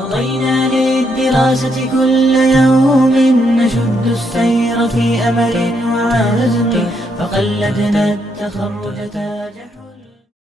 مضينا للدراسة كل يوم نشد السير في أمل وعزم فقلدنا التخرج تاج حلم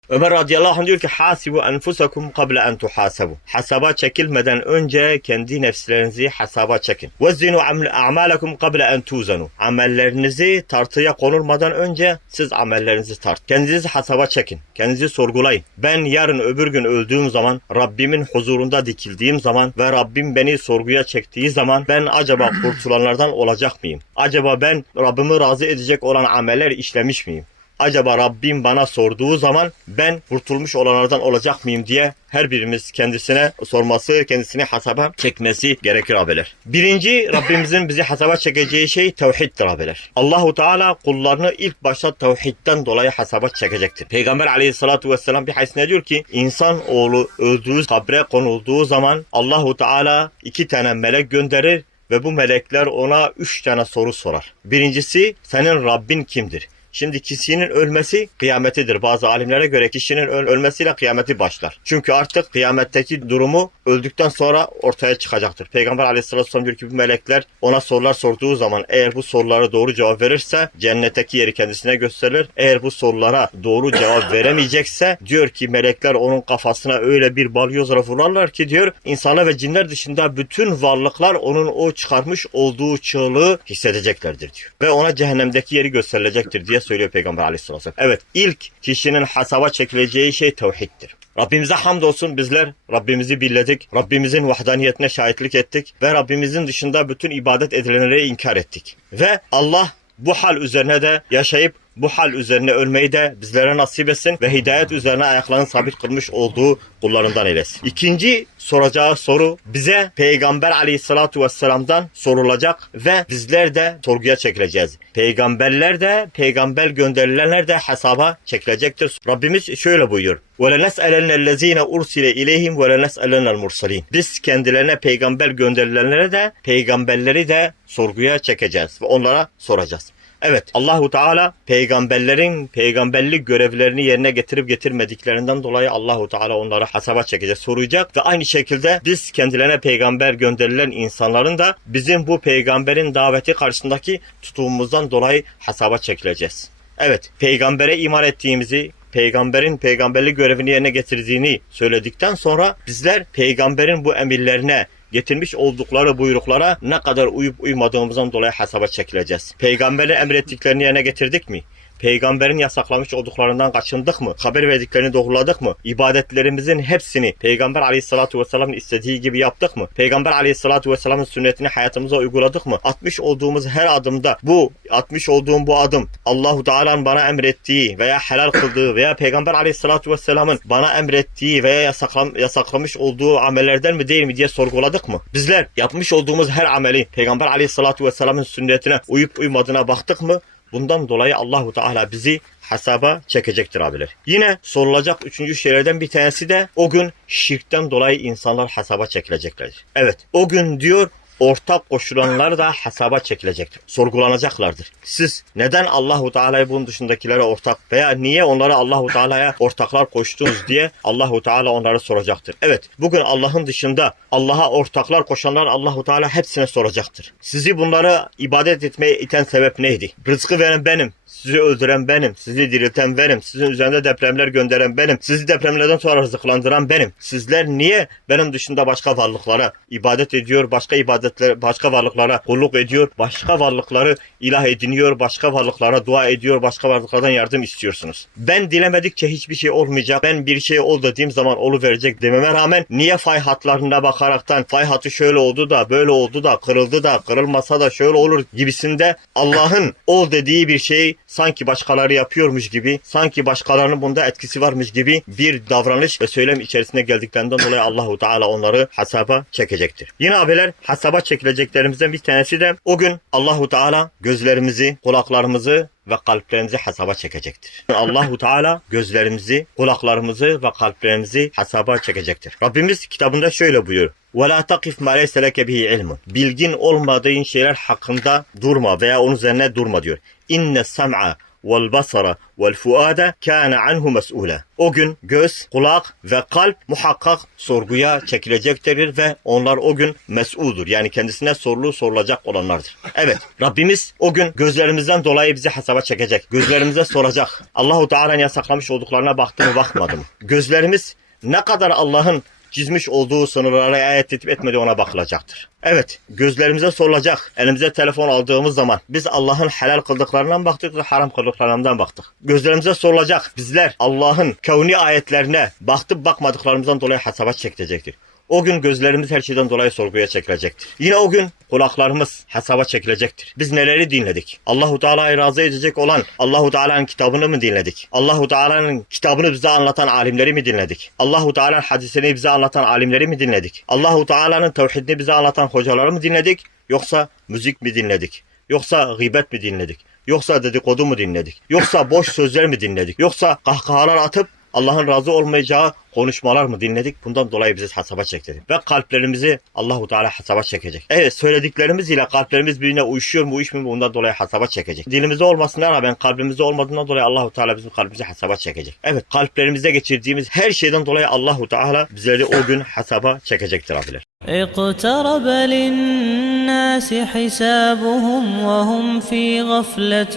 Ömer radıyallahu anh diyor ki hasibu enfusakum qabla en tuhasabu. Hasaba çekilmeden önce kendi nefslerinizi hasaba çekin. Vezzinu aml- a'malakum qabla en tuzanu. Amellerinizi tartıya konulmadan önce siz amellerinizi tart. Kendinizi hasaba çekin. Kendinizi sorgulayın. Ben yarın öbür gün öldüğüm zaman Rabbimin huzurunda dikildiğim zaman ve Rabbim beni sorguya çektiği zaman ben acaba kurtulanlardan olacak mıyım? Acaba ben Rabbimi razı edecek olan ameller işlemiş miyim? Acaba Rabbim bana sorduğu zaman ben kurtulmuş olanlardan olacak mıyım diye her birimiz kendisine sorması, kendisini hasaba çekmesi gerekir abiler. Birinci Rabbimizin bizi hasaba çekeceği şey tevhiddir abiler. Allahu Teala kullarını ilk başta tevhidden dolayı hasaba çekecektir. Peygamber aleyhissalatu vesselam bir hadisinde diyor ki insan oğlu öldüğü kabre konulduğu zaman Allahu Teala iki tane melek gönderir ve bu melekler ona üç tane soru sorar. Birincisi senin Rabbin kimdir? Şimdi kişinin ölmesi kıyametidir. Bazı alimlere göre kişinin öl- ölmesiyle kıyameti başlar. Çünkü artık kıyametteki durumu öldükten sonra ortaya çıkacaktır. Peygamber aleyhissalatü vesselam diyor ki bu melekler ona sorular sorduğu zaman eğer bu sorulara doğru cevap verirse cennetteki yeri kendisine gösterilir. Eğer bu sorulara doğru cevap veremeyecekse diyor ki melekler onun kafasına öyle bir balyozla vurarlar ki diyor insana ve cinler dışında bütün varlıklar onun o çıkarmış olduğu çığlığı hissedeceklerdir diyor. Ve ona cehennemdeki yeri gösterilecektir diye söylüyor Peygamber aleyhissalatü vesselam. Evet ilk kişinin hasaba çekileceği şey tevhiddir. Rabbimize hamdolsun bizler Rabbimizi birledik. Rabbimizin vahdaniyetine şahitlik ettik. Ve Rabbimizin dışında bütün ibadet edilenleri inkar ettik. Ve Allah bu hal üzerine de yaşayıp bu hal üzerine ölmeyi de bizlere nasip etsin ve hidayet üzerine ayaklarını sabit kılmış olduğu kullarından eylesin. İkinci soracağı soru bize Peygamber aleyhissalatu vesselam'dan sorulacak ve bizler de sorguya çekileceğiz. Peygamberler de peygamber gönderilenler de hesaba çekilecektir. Rabbimiz şöyle buyuruyor. وَلَنَسْأَلَنَّ الَّذ۪ينَ اُرْسِلَ اِلَيْهِمْ وَلَنَسْأَلَنَّ الْمُرْسَلِينَ Biz kendilerine peygamber gönderilenlere de peygamberleri de sorguya çekeceğiz ve onlara soracağız. Evet Allahu Teala peygamberlerin peygamberlik görevlerini yerine getirip getirmediklerinden dolayı Allahu Teala onları hesaba çekecek, soracak ve aynı şekilde biz kendilerine peygamber gönderilen insanların da bizim bu peygamberin daveti karşısındaki tutumumuzdan dolayı hesaba çekileceğiz. Evet, peygambere iman ettiğimizi, peygamberin peygamberlik görevini yerine getirdiğini söyledikten sonra bizler peygamberin bu emirlerine getirmiş oldukları buyruklara ne kadar uyup uymadığımızdan dolayı hesaba çekileceğiz. Peygamberin emrettiklerini yerine getirdik mi? Peygamberin yasaklamış olduklarından kaçındık mı? Haber verdiklerini doğruladık mı? İbadetlerimizin hepsini Peygamber aleyhissalatu vesselamın istediği gibi yaptık mı? Peygamber aleyhissalatu vesselamın sünnetini hayatımıza uyguladık mı? Atmış olduğumuz her adımda bu atmış olduğum bu adım Allahu Teala'nın bana emrettiği veya helal kıldığı veya Peygamber aleyhissalatu vesselamın bana emrettiği veya yasaklam yasaklamış olduğu amellerden mi değil mi diye sorguladık mı? Bizler yapmış olduğumuz her ameli Peygamber aleyhissalatu vesselamın sünnetine uyup uymadığına baktık mı? Bundan dolayı Allahu Teala bizi hesaba çekecektir abiler. Yine sorulacak üçüncü şeylerden bir tanesi de o gün şirkten dolayı insanlar hesaba çekileceklerdir. Evet o gün diyor ortak koşulanlar da hesaba çekilecektir. Sorgulanacaklardır. Siz neden Allahu Teala'yı bunun dışındakilere ortak veya niye onları Allahu Teala'ya ortaklar koştunuz diye Allahu Teala onları soracaktır. Evet, bugün Allah'ın dışında Allah'a ortaklar koşanlar Allahu Teala hepsine soracaktır. Sizi bunlara ibadet etmeye iten sebep neydi? Rızkı veren benim. Sizi öldüren benim, sizi dirilten benim, sizin üzerinde depremler gönderen benim, sizi depremlerden sonra rızıklandıran benim. Sizler niye benim dışında başka varlıklara ibadet ediyor, başka ibadetler, başka varlıklara kulluk ediyor, başka varlıkları ilah ediniyor, başka varlıklara dua ediyor, başka varlıklardan yardım istiyorsunuz? Ben dilemedikçe hiçbir şey olmayacak. Ben bir şey ol dediğim zaman olu verecek dememe rağmen niye fay hatlarına bakaraktan fay hatı şöyle oldu da böyle oldu da kırıldı da kırılmasa da şöyle olur gibisinde Allah'ın ol dediği bir şeyi sanki başkaları yapıyormuş gibi, sanki başkalarının bunda etkisi varmış gibi bir davranış ve söylem içerisine geldiklerinden dolayı Allahu Teala onları hesaba çekecektir. Yine abiler hesaba çekileceklerimizden bir tanesi de o gün Allahu Teala gözlerimizi, kulaklarımızı ve kalplerimizi hesaba çekecektir. Allahu Teala gözlerimizi, kulaklarımızı ve kalplerimizi hesaba çekecektir. Rabbimiz kitabında şöyle buyuruyor. وَلَا تَقِفْ مَا لَيْسَ لَكَ بِهِ عِلْمٌ Bilgin olmadığın şeyler hakkında durma veya onun üzerine durma diyor. İnne sam'a vel basara vel fuada kana anhu mes'ula. O gün göz, kulak ve kalp muhakkak sorguya çekilecektir ve onlar o gün mes'udur. Yani kendisine sorulu sorulacak olanlardır. Evet Rabbimiz o gün gözlerimizden dolayı bizi hesaba çekecek. Gözlerimize soracak. Allahu Teala'nın yasaklamış olduklarına baktı mı bakmadı mı? Gözlerimiz ne kadar Allah'ın çizmiş olduğu sınırlara riayet edip etmediği ona bakılacaktır. Evet, gözlerimize sorulacak. Elimize telefon aldığımız zaman biz Allah'ın helal kıldıklarından baktık ve haram kıldıklarından baktık. Gözlerimize sorulacak. Bizler Allah'ın kevni ayetlerine baktıp bakmadıklarımızdan dolayı hesaba çekilecektir. O gün gözlerimiz her şeyden dolayı sorguya çekilecektir. Yine o gün kulaklarımız hesaba çekilecektir. Biz neleri dinledik? Allahu Teala'yı razı edecek olan Allahu Teala'nın kitabını mı dinledik? Allahu Teala'nın kitabını bize anlatan alimleri mi dinledik? Allahu Teala'nın hadisini bize anlatan alimleri mi dinledik? Allahu Teala'nın tevhidini bize anlatan hocaları mı dinledik? Yoksa müzik mi dinledik? Yoksa gıybet mi dinledik? Yoksa dedikodu mu dinledik? Yoksa boş sözler mi dinledik? Yoksa kahkahalar atıp Allah'ın razı olmayacağı konuşmalar mı dinledik? Bundan dolayı bizi hesaba çekecek. Ve kalplerimizi Allahu Teala hesaba çekecek. Evet söylediklerimiz ile kalplerimiz birbirine uyuşuyor mu uyuşmuyor mu bundan dolayı hesaba çekecek. Dilimizde olmasına rağmen kalbimizde olmadığından dolayı Allahu Teala bizim kalbimizi hesaba çekecek. Evet kalplerimizde geçirdiğimiz her şeyden dolayı Allahu Teala bizleri o gün hesaba çekecektir abiler. اقترب للناس حسابهم وهم في غفلة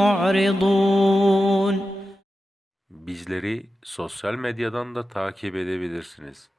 معرضون Bizleri sosyal medyadan da takip edebilirsiniz.